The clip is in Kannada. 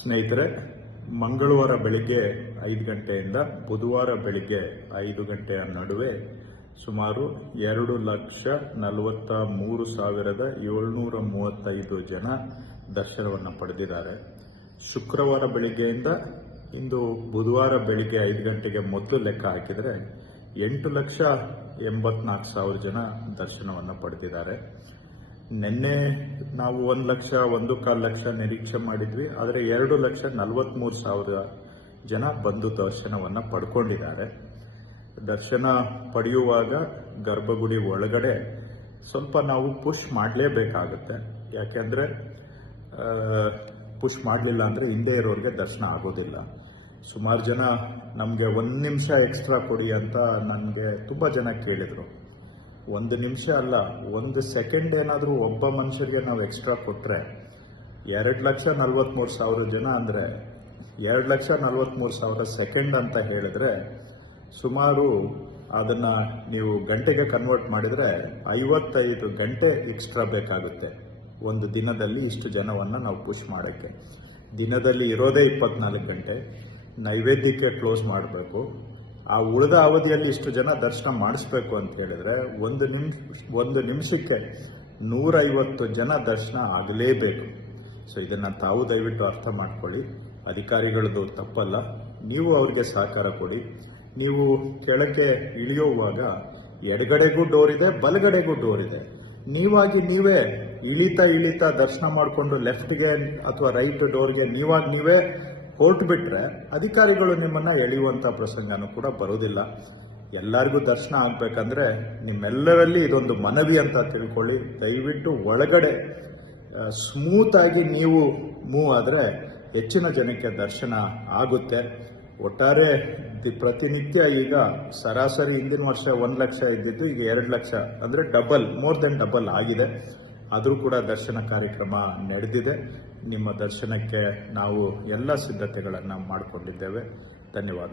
ಸ್ನೇಹಿತರೆ, ಮಂಗಳವಾರ ಬೆಳಿಗ್ಗೆ 5 ಗಂಟೆಯಿಂದ ಬುಧವಾರ ಬೆಳಿಗ್ಗೆ 5 ಗಂಟೆಯ ನಡುವೆ ಸುಮಾರು 2,43,735 ಜನ ದರ್ಶನವನ್ನು ಪಡೆದಿದ್ದಾರೆ. ಶುಕ್ರವಾರ ಬೆಳಿಗ್ಗೆಯಿಂದ ಇಂದು ಬುಧವಾರ ಬೆಳಿಗ್ಗೆ 5 ಗಂಟೆಗೆ ಮೊದಲು ಲೆಕ್ಕ ಹಾಕಿದರೆ 8,84,000 ಜನ ದರ್ಶನವನ್ನು ಪಡೆದಿದ್ದಾರೆ. ನಿನ್ನೆ ನಾವು 1,01,15 ಲಕ್ಷ ನಿರೀಕ್ಷೆ ಮಾಡಿದ್ವಿ, ಆದರೆ 2,43,000 ಜನ ಬಂದು ದರ್ಶನವನ್ನು ಪಡ್ಕೊಂಡಿದ್ದಾರೆ. ದರ್ಶನ ಪಡೆಯುವಾಗ ಗರ್ಭಗುಡಿ ಒಳಗಡೆ ಸ್ವಲ್ಪ ನಾವು ಪುಷ್ ಮಾಡಲೇಬೇಕಾಗುತ್ತೆ. ಯಾಕೆಂದರೆ ಪುಷ್ ಮಾಡಲಿಲ್ಲ ಅಂದರೆ ಹಿಂದೆ ಇರೋರಿಗೆ ದರ್ಶನ ಆಗೋದಿಲ್ಲ. ಸುಮಾರು ಜನ ನಮಗೆ 1 ನಿಮಿಷ ಎಕ್ಸ್ಟ್ರಾ ಕೊಡಿ ಅಂತ ನನಗೆ ತುಂಬ ಜನ ಕೇಳಿದರು. 1 ನಿಮಿಷ ಅಲ್ಲ, 1 ಸೆಕೆಂಡ್ ಏನಾದರೂ ಒಬ್ಬ ಮನುಷ್ಯರಿಗೆ ನಾವು ಎಕ್ಸ್ಟ್ರಾ ಕೊಟ್ಟರೆ 2,43,000 ಜನ ಅಂದರೆ 2,43,000 ಸೆಕೆಂಡ್ ಅಂತ ಹೇಳಿದ್ರೆ ಸುಮಾರು ಅದನ್ನು ನೀವು ಗಂಟೆಗೆ ಕನ್ವರ್ಟ್ ಮಾಡಿದರೆ 55 ಗಂಟೆ ಎಕ್ಸ್ಟ್ರಾ ಬೇಕಾಗುತ್ತೆ. ಒಂದು ದಿನದಲ್ಲಿ ಇಷ್ಟು ಜನವನ್ನು ನಾವು ಪುಷ್ ಮಾಡೋಕ್ಕೆ. ದಿನದಲ್ಲಿ ಇರೋದೇ 24 ಗಂಟೆ, ನೈವೇದ್ಯಕ್ಕೆ ಕ್ಲೋಸ್ ಮಾಡಬೇಕು. ಆ ಉಳಿದ ಅವಧಿಯಲ್ಲಿ ಇಷ್ಟು ಜನ ದರ್ಶನ ಮಾಡಿಸ್ಬೇಕು ಅಂತ ಹೇಳಿದ್ರೆ 1 ನಿಮಿಷಕ್ಕೆ 150 ಜನ ದರ್ಶನ ಆಗಲೇಬೇಕು. ಸೊ ಇದನ್ನು ತಾವು ದಯವಿಟ್ಟು ಅರ್ಥ ಮಾಡ್ಕೊಳ್ಳಿ. ಅಧಿಕಾರಿಗಳದ್ದು ತಪ್ಪಲ್ಲ, ನೀವು ಅವ್ರಿಗೆ ಸಹಕಾರ ಕೊಡಿ. ನೀವು ಕೆಳಕ್ಕೆ ಇಳಿಯುವಾಗ ಎಡಗಡೆಗೂ ಡೋರ್ ಇದೆ, ಬಲಗಡೆಗೂ ಡೋರ್ ಇದೆ. ನೀವೇ ಇಳಿತಾ ದರ್ಶನ ಮಾಡಿಕೊಂಡು ಲೆಫ್ಟ್ಗೆ ಅಥವಾ ರೈಟ್ ಡೋರ್ಗೆ ನೀವೇ ಹೊರಟು ಬಿಟ್ರೆ ಅಧಿಕಾರಿಗಳು ನಿಮ್ಮನ್ನ ಎಳೆಯುವಂತ ಪ್ರಸಂಗನೂ ಕೂಡ ಬರೋದಿಲ್ಲ. ಎಲ್ಲರಿಗೂ ದರ್ಶನ ಆಗ್ಬೇಕಂದ್ರೆ ನಿಮ್ಮೆಲ್ಲರಲ್ಲಿ ಇದೊಂದು ಮನವಿ ಅಂತ ತಿಳ್ಕೊಳ್ಳಿ. ದಯವಿಟ್ಟು ಒಳಗಡೆ ಸ್ಮೂತ್ ಆಗಿ ನೀವು ಮೂವ್ ಆದರೆ ಹೆಚ್ಚಿನ ಜನಕ್ಕೆ ದರ್ಶನ ಆಗುತ್ತೆ. ಒಟ್ಟಾರೆ ಪ್ರತಿನಿತ್ಯ ಈಗ ಸರಾಸರಿ ಹಿಂದಿನ ವರ್ಷ 1 ಲಕ್ಷ ಇದ್ದಿದ್ದು ಈಗ 2 ಲಕ್ಷ ಅಂದರೆ ಮೋರ್ ದೆನ್ ಡಬಲ್ ಆಗಿದೆ. ಆದರೂ ಕೂಡ ದರ್ಶನ ಕಾರ್ಯಕ್ರಮ ನಡೆದಿದೆ. ನಿಮ್ಮ ದರ್ಶನಕ್ಕೆ ನಾವು ಎಲ್ಲ ಸಿದ್ಧತೆಗಳನ್ನು ಮಾಡಿಕೊಂಡಿದ್ದೇವೆ. ಧನ್ಯವಾದ.